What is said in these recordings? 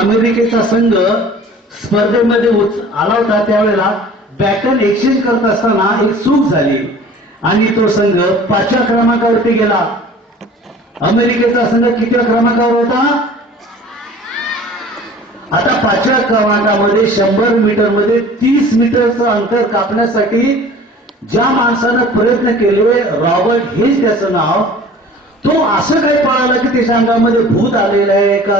अमेरिकेचा संघ स्पर्धेमध्ये आला होता, त्यावेळेला बॅटन एक्सचेंज करत असताना एक चूक झाली आणि तो संघ 5व्या क्रमांकावरती गेला. अमेरिकेचा संघ कितव्या क्रमांकावर होता? आता 5व्या क्रमांकामध्ये 100 मीटरमध्ये 30 मीटरचं अंतर कापण्यासाठी ज्या माणसानं प्रयत्न केले, रॉबर्ट हेज त्याचं नाव, तो असं काही पळाला की त्याच्या अंगामध्ये भूत आलेलं आहे का,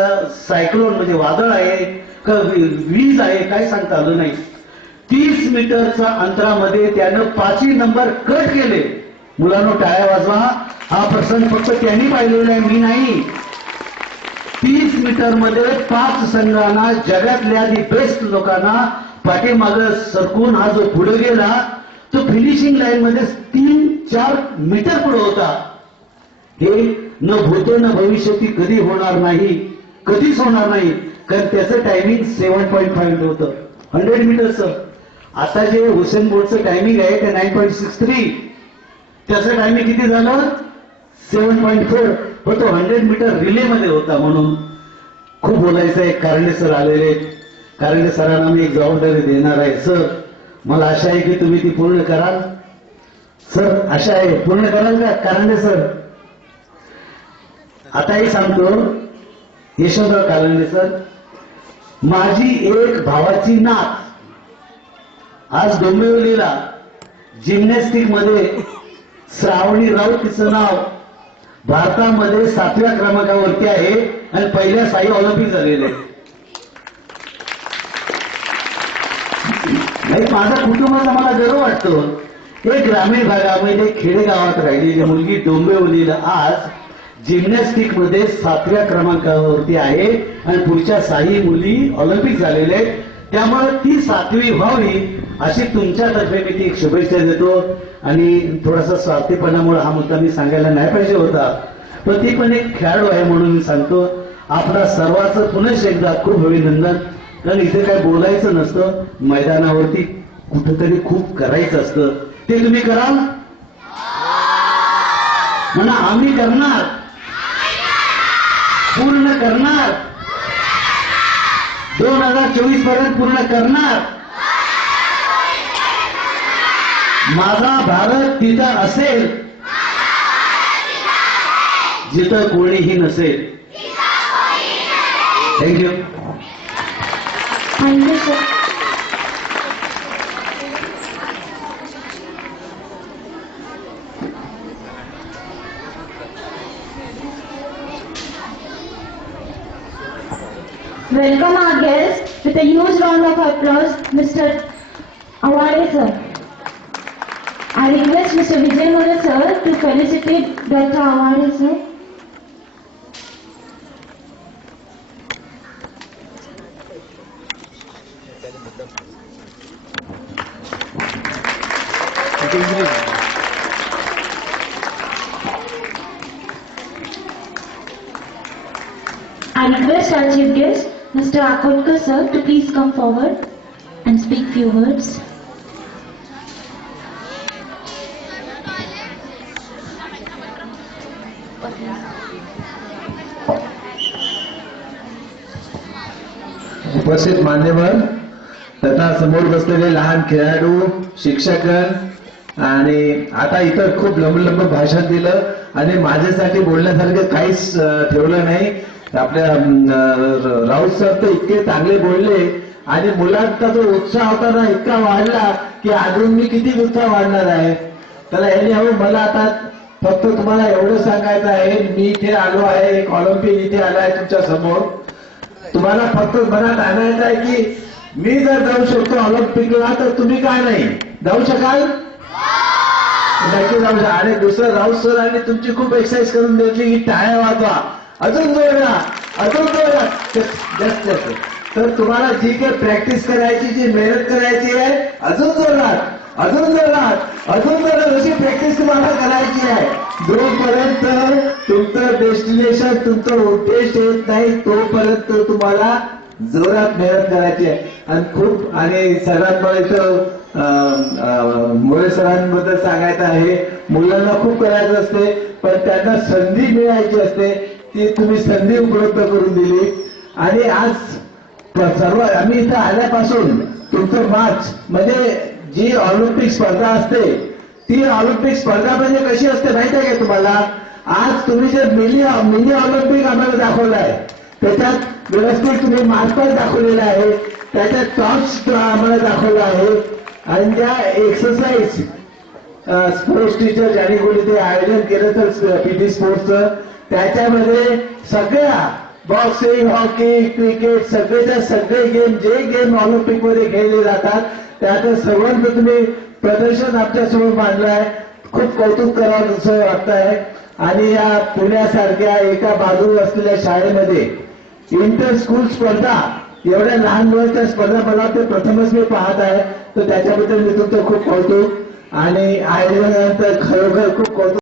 सायक्लोन म्हणजे वादळ आहे का, वीज आहे, काय सांगता आलं नाही. 30 मीटरच्या अंतरामध्ये त्यानं 5ही नंबर कट केले. मुलांनो टाळ्या वाजवा. हा प्रसंग फक्त त्यांनी पाहिलेला आहे, मी नाही. 30 मीटरमध्ये 5 संघांना, जगातल्या आधी बेस्ट लोकांना पाठीमागं सरकून हा जो पुढे गेला तो फिनिशिंग लाईन मध्ये 3-4 मीटर पुढे होता. हे न भूतो न भविष्यती कधी होणार नाही, कधीच होणार नाही, कारण त्याचं टायमिंग 7.5 होतं 100 मीटरचं. आता जे हुसेन बोल्टचं टायमिंग आहे ते 9.63, त्याचं टायमिंग किती झालं? 7.4. पण तो 100 मीटर रिले मध्ये होता. म्हणून खूप बोलायचं आहे. कारंडे सर आलेले. कारंडे सरांना मी एक जबाबदारी देणार आहे. सर, मला आशा आहे की तुम्ही ती पूर्ण कराल. सर, आशा आहे पूर्ण कराल का कारंडे सर? आताही सांगतो, यशवंतराव कारंडे सर, माझी एक भावाची नात आज डोंबिवलीला जिम्नॅस्टिक मध्ये श्रावणी राऊत, तिचं नाव भारतामध्ये 7व्या क्रमांकावरती आहे आणि पहिल्या 6 ऑलिम्पिक झालेले. माझ्या कुटुंबाचा मला गर्व वाटतो. एक ग्रामीण भागामध्ये खेडेगावात राहिलेली मुलगी डोंबिवलीला आज जिम्नॅस्टिक मध्ये 7व्या क्रमांकावरती आहे आणि पुढच्या 6 मुली ऑलिम्पिक झालेले आहेत. त्यामुळे ती 7वी व्हावी अशी तुमच्यातर्फे मी ती एक शुभेच्छा देतो. आणि थोडासा स्वार्थीपणामुळे हा मुद्दा मी सांगायला नाही पाहिजे होता, पण ती पण एक खेळाडू आहे म्हणून मी सांगतो. आपला सर्वांचं पुनश्च एकदा खूप अभिनंदन. कारण इथे काय बोलायचं नसतं, मैदानावरती कुठंतरी खूप करायचं असतं. ते तुम्ही कराल म्हणा. आम्ही करणार, पूर्ण करणार, 2024 पर्यंत पूर्ण करणार. माझा भारत तिथं असेल जिथं कोणीही नसेल. Thank you. Thank you sir. Welcome our guest with a huge round of applause, Mr. Awade sir. I request Mr. Vijay Mura sir to felicitate Dr. Awade sir. I request our chief guest, Mr. Akolkar sir, to please come forward and speak few words. उपस्थित मान्यवर तथा समोर बसलेले लहान खेळाडू, शिक्षक आणि आता इतर खूप लंब भाषण दिलं आणि माझ्यासाठी बोलण्यासारखं काहीच ठेवलं नाही. आपल्या राऊत सर तर इतके चांगले बोलले आणि मुलांचा जो उत्साह होता ना इतका वाढला की अजून मी किती उत्साह वाढणार आहे. तर याने हवं मला आता फक्त तुम्हाला एवढं सांगायचं आहे, मी इथे आलो आहे, एक ऑलिम्पिक इथे आला आहे तुमच्या समोर. तुम्हाला फक्त मनात आणायचं आहे की मी जर जाऊ शकतो ऑलिम्पिकला तर तुम्ही काय नाही जाऊ शकाल? नक्की जाऊ शकता. आणि दुसरं राऊत सर आणि तुमची खूप एक्सरसाइज करून द्यायची की टाळ्या वाजवा, अजून जोरात, अजून जोरात. जास्त तर तुम्हाला जी काही प्रॅक्टिस करायची, जी मेहनत करायची आहे, अजून जोरात, अजून जोरात, अजून जोरात अशी प्रॅक्टिस तुम्हाला करायची आहे. जोपर्यंत तुमचं डेस्टिनेशन, तुमचा उद्देश येत नाही तोपर्यंत तुम्हाला जोरात मेहनत करायची आहे. आणि खूप आणि सगळ्यात मला इथं मोरे सरांबद्दल सांगायचं आहे. मुलांना खूप करायचं असते पण त्यांना संधी मिळायची असते, ती तुम्ही संधी उपलब्ध करून दिली. आणि आज सर्व आम्ही इथं आल्यापासून तुमचं मार्च म्हणजे जी ऑलिम्पिक स्पर्धा असते ती ऑलिम्पिक स्पर्धा म्हणजे कशी असते माहिती आहे का तुम्हाला? आज तुम्ही जे मिनी ऑलिम्पिक आम्हाला दाखवलं आहे त्याच्यात व्यवस्थित तुम्ही मार्कच दाखवलेला आहे, त्याच्यात टॉर्च आम्हाला दाखवलं आहे आणि त्या एक्सरसाइज स्पोर्ट्स टीचर ज्यांनी कोणी ते आयोजन केलं तर पीटी स्पोर्ट्सचं त्याच्यामध्ये सगळ्या बॉक्सिंग, हॉकी, क्रिकेट सगळेच्या सगळे गेम जे गेम ऑलिम्पिक मध्ये खेळले जातात त्याचं सर्वांचं तुम्ही प्रदर्शन आमच्यासमोर मांडलं आहे. खूप कौतुक करावं असं वाटतं आहे. आणि या पुण्यासारख्या एका बाजूला असलेल्या शाळेमध्ये इंटर स्कूल स्पर्धा एवढ्या लहान वयाच्या स्पर्धा मला ते प्रथमच मी पाहत आहे, तर त्याच्याबद्दल मी तुमचं खूप कौतुक आणि आयोजनानंतर खरोखर खूप कौतुक